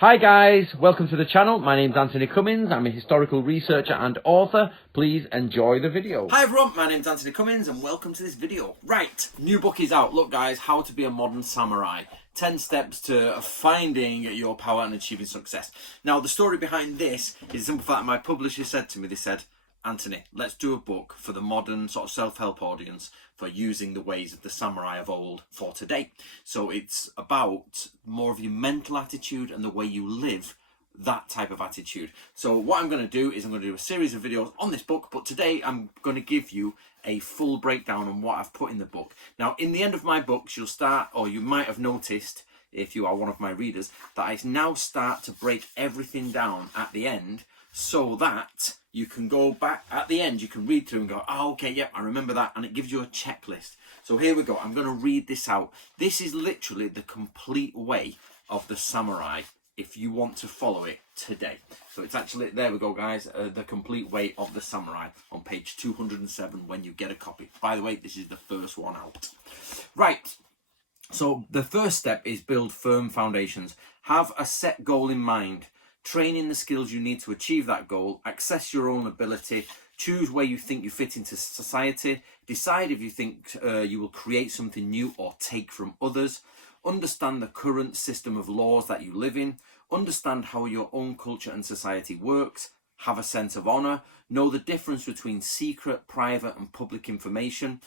Hi guys, welcome to the channel. My name's Anthony Cummins. I'm a historical researcher and author. Please enjoy the video. Hi everyone, my name's Anthony Cummins and welcome to this video. Right, new book is out. Look guys, How to Be a Modern Samurai. 10 steps to finding your power and achieving success. Now the story behind this is the simple fact that my publisher said to me, they said, Anthony, let's do a book for the modern sort of self-help audience for using the ways of the samurai of old for today. So it's about more of your mental attitude and the way you live, that type of attitude. So what I'm going to do is I'm going to do a series of videos on this book, but today I'm going to give you a full breakdown on what I've put in the book. Now in the end of my books you'll start, or you might have noticed if you are one of my readers, that I now start to break everything down at the end so that you can go back at the end, you can read through and go, oh, okay, yep, I remember that, and it gives you a checklist. So here we go, I'm going to read this out. This is literally the complete way of the samurai if you want to follow it today. So it's actually, there we go guys, the complete way of the samurai on page 207 when you get a copy. By the way, this is the first one out. Right, so the first step is build firm foundations. Have a set goal in mind. Train in the skills you need to achieve that goal. Access your own ability. Choose where you think you fit into society. Decide if you think you will create something new or take from others. Understand the current system of laws that you live in. Understand how your own culture and society works. Have a sense of honor. Know the difference between secret, private and public information.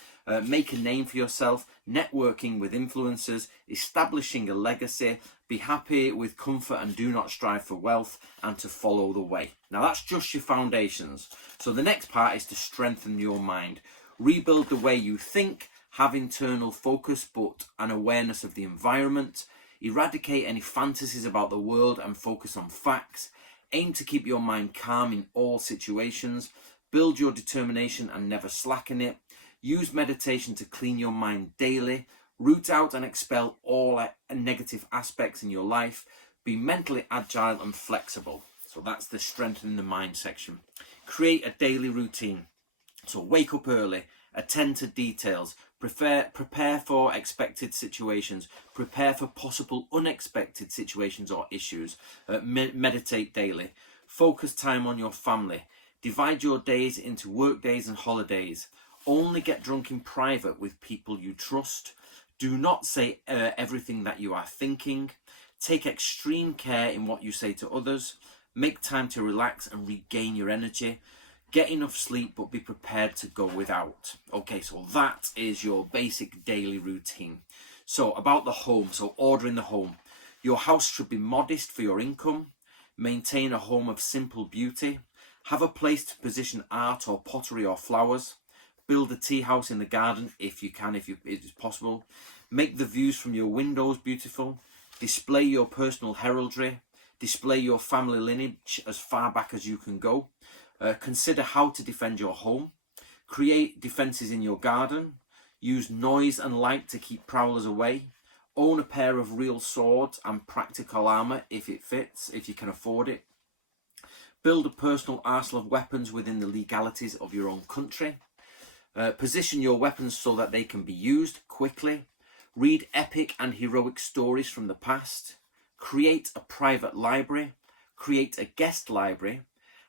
Make a name for yourself. Networking with influencers. Establishing a legacy. Be happy with comfort and do not strive for wealth, and to follow the way. Now that's just your foundations. So the next part is to strengthen your mind. Rebuild the way you think. Have internal focus but an awareness of the environment. Eradicate any fantasies about the world and focus on facts. Aim to keep your mind calm in all situations. Build your determination and never slacken it. Use meditation to clean your mind daily. Root out and expel all negative aspects in your life. Be mentally agile and flexible. So that's the strengthening the mind section. Create a daily routine. So wake up early. Attend to details. Prepare for expected situations. Prepare for possible unexpected situations or issues. Meditate daily. Focus time on your family. Divide your days into work days and holidays. Only get drunk in private with people you trust. Do not say everything that you are thinking. Take extreme care in what you say to others. Make time to relax and regain your energy. Get enough sleep, but be prepared to go without. Okay, so that is your basic daily routine. So about the home, so ordering the home. Your house should be modest for your income. Maintain a home of simple beauty. Have a place to position art or pottery or flowers. Build a tea house in the garden if you can, if it is possible. Make the views from your windows beautiful. Display your personal heraldry. Display your family lineage as far back as you can go. Consider how to defend your home. Create defences in your garden. Use noise and light to keep prowlers away. Own a pair of real swords and practical armour if it fits, if you can afford it. Build a personal arsenal of weapons within the legalities of your own country. Position your weapons so that they can be used quickly. Read epic and heroic stories from the past. Create a private library. Create a guest library.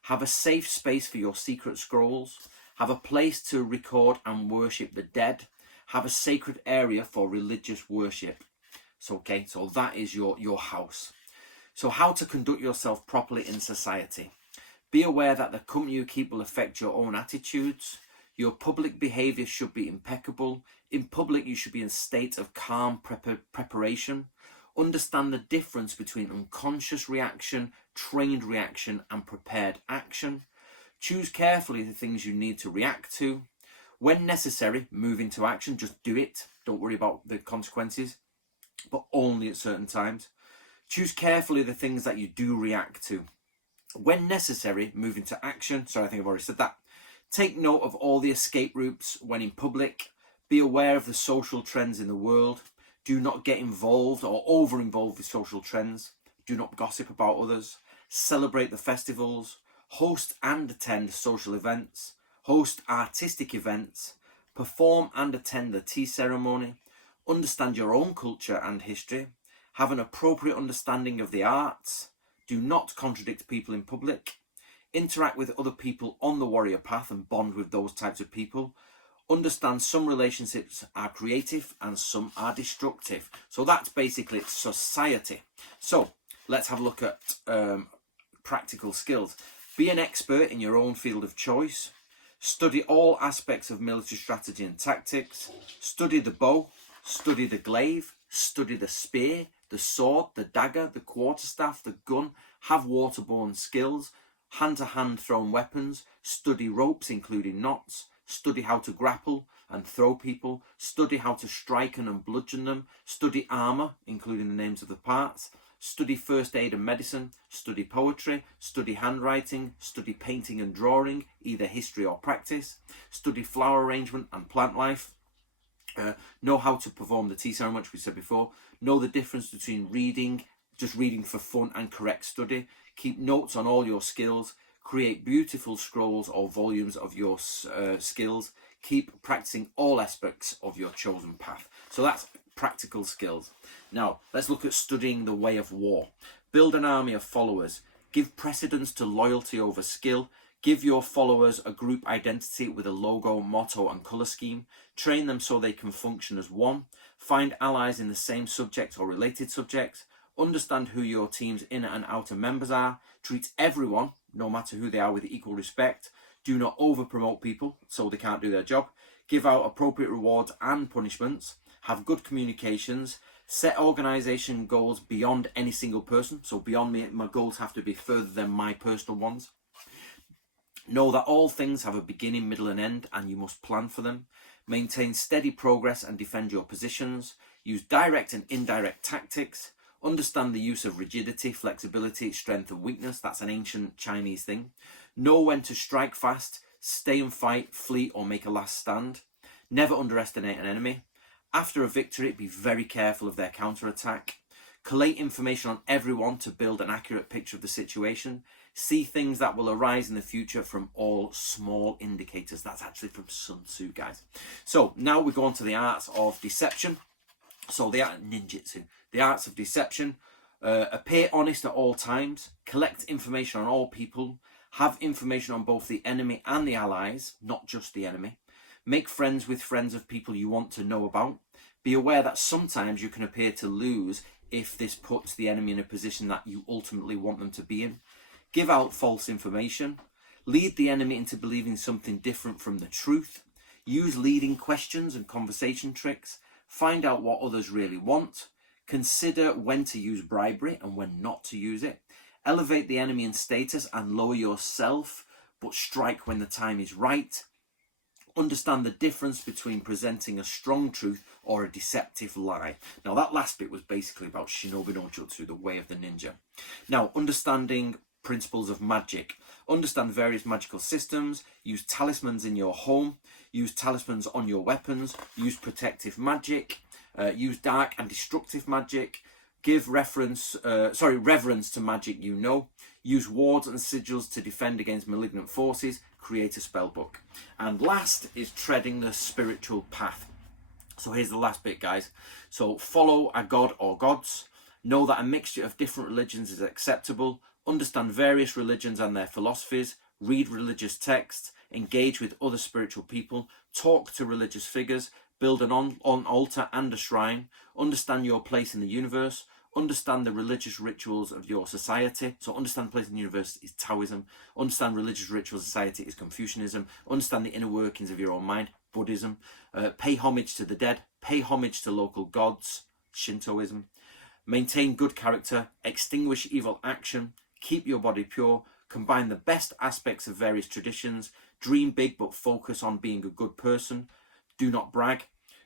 Have a safe space for your secret scrolls. Have a place to record and worship the dead. Have a sacred area for religious worship. So, okay, so that is your house. So how to conduct yourself properly in society. Be aware that the company you keep will affect your own attitudes. Your public behaviour should be impeccable. In public, you should be in a state of calm preparation. Understand the difference between unconscious reaction, trained reaction, and prepared action. Choose carefully the things you need to react to. When necessary, move into action. Just do it. Don't worry about the consequences, but only at certain times. Choose carefully the things that you do react to. When necessary, move into action. Sorry, I think I've already said that. Take note of all the escape routes when in public. Be aware of the social trends in the world. Do not get involved or over-involved with social trends. Do not gossip about others. Celebrate the festivals. Host and attend social events. Host artistic events. Perform and attend the tea ceremony. Understand your own culture and history. Have an appropriate understanding of the arts. Do not contradict people in public. Interact with other people on the warrior path and bond with those types of people. Understand some relationships are creative and some are destructive. So that's basically society. So let's have a look at practical skills. Be an expert in your own field of choice. Study all aspects of military strategy and tactics. Study the bow. Study the glaive. Study the spear, the sword, the dagger, the quarterstaff, the gun. Have waterborne skills. Hand-to-hand thrown weapons. Study ropes, including knots. Study how to grapple and throw people. Study how to strike and bludgeon them. Study armour, including the names of the parts. Study first aid and medicine. Study poetry. Study handwriting. Study painting and drawing, either history or practice. Study flower arrangement and plant life. Know how to perform the tea ceremony, which we said before. Know the difference between reading, just reading for fun, and correct study. Keep notes on all your skills. Create beautiful scrolls or volumes of your skills. Keep practicing all aspects of your chosen path. So that's practical skills. Now, let's look at studying the way of war. Build an army of followers. Give precedence to loyalty over skill. Give your followers a group identity with a logo, motto and colour scheme. Train them so they can function as one. Find allies in the same subject or related subjects. Understand who your team's inner and outer members are. Treat everyone, no matter who they are, with equal respect. Do not over-promote people so they can't do their job. Give out appropriate rewards and punishments. Have good communications. Set organisation goals beyond any single person. So beyond me, my goals have to be further than my personal ones. Know that all things have a beginning, middle and end, and you must plan for them. Maintain steady progress and defend your positions. Use direct and indirect tactics. Understand the use of rigidity, flexibility, strength and weakness. That's an ancient Chinese thing. Know when to strike fast, stay and fight, flee or make a last stand. Never underestimate an enemy. After a victory, be very careful of their counterattack. Collate information on everyone to build an accurate picture of the situation. See things that will arise in the future from all small indicators. That's actually from Sun Tzu, guys. So now we go on to the arts of deception. So the art of ninjutsu, the arts of deception. Appear honest at all times. Collect information on all people. Have information on both the enemy and the allies, not just the enemy. Make friends with friends of people you want to know about. Be aware that sometimes you can appear to lose if this puts the enemy in a position that you ultimately want them to be in. Give out false information. Lead the enemy into believing something different from the truth. Use leading questions and conversation tricks. Find out what others really want. Consider when to use bribery and when not to use it. Elevate the enemy in status and lower yourself, but strike when the time is right. Understand the difference between presenting a strong truth or a deceptive lie. Now that last bit was basically about Shinobi no Jutsu, the way of the ninja. Now, understanding principles of magic. Understand various magical systems. Use talismans in your home. Use talismans on your weapons. Use protective magic. Use dark and destructive magic. Give reverence to magic you know. Use wards and sigils to defend against malignant forces. Create a spell book. And last is treading the spiritual path. So here's the last bit, guys. So follow a god or gods. Know that a mixture of different religions is acceptable. Understand various religions and their philosophies. Read religious texts. Engage with other spiritual people. Talk to religious figures. Build an altar and a shrine. Understand your place in the universe. Understand the religious rituals of your society. So understand the place in the universe is Taoism. Understand religious rituals of society is Confucianism. Understand the inner workings of your own mind, Buddhism. Pay homage to the dead. Pay homage to local gods, Shintoism. Maintain good character. Extinguish evil action. Keep your body pure. Combine the best aspects of various traditions. Dream big but focus on being a good person. Do not brag.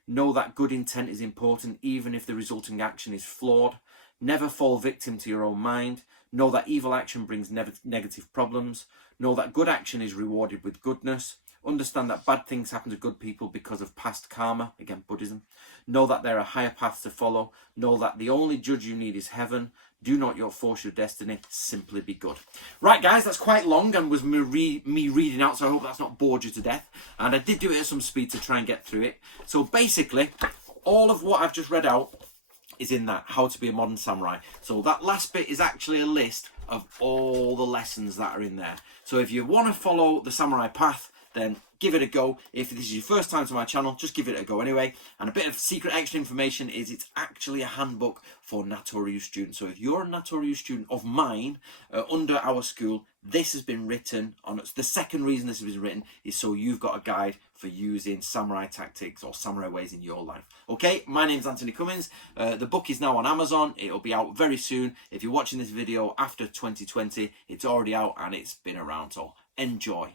Know that good intent is important even if the resulting action is flawed. Never fall victim to your own mind. Know that evil action brings negative problems. Know that good action is rewarded with goodness. Understand that bad things happen to good people because of past karma, again Buddhism. Know that there are higher paths to follow. Know that the only judge you need is heaven. Do not force your destiny, simply be good. Right guys, that's quite long and was me reading out, so I hope that's not bored you to death. And I did do it at some speed to try and get through it. So basically, all of what I've just read out is in that, How to Be a Modern Samurai. So that last bit is actually a list of all the lessons that are in there. So if you want to follow the samurai path, then give it a go. If this is your first time to my channel, just give it a go anyway. And a bit of secret extra information is it's actually a handbook for Natoryu students. So if you're a Natoryu student of mine under our school, this has been written on. The second reason this has been written is so you've got a guide for using samurai tactics or samurai ways in your life. Okay, my name's Anthony Cummins. The book is now on Amazon. It'll be out very soon. If you're watching this video after 2020, it's already out and it's been around. So enjoy.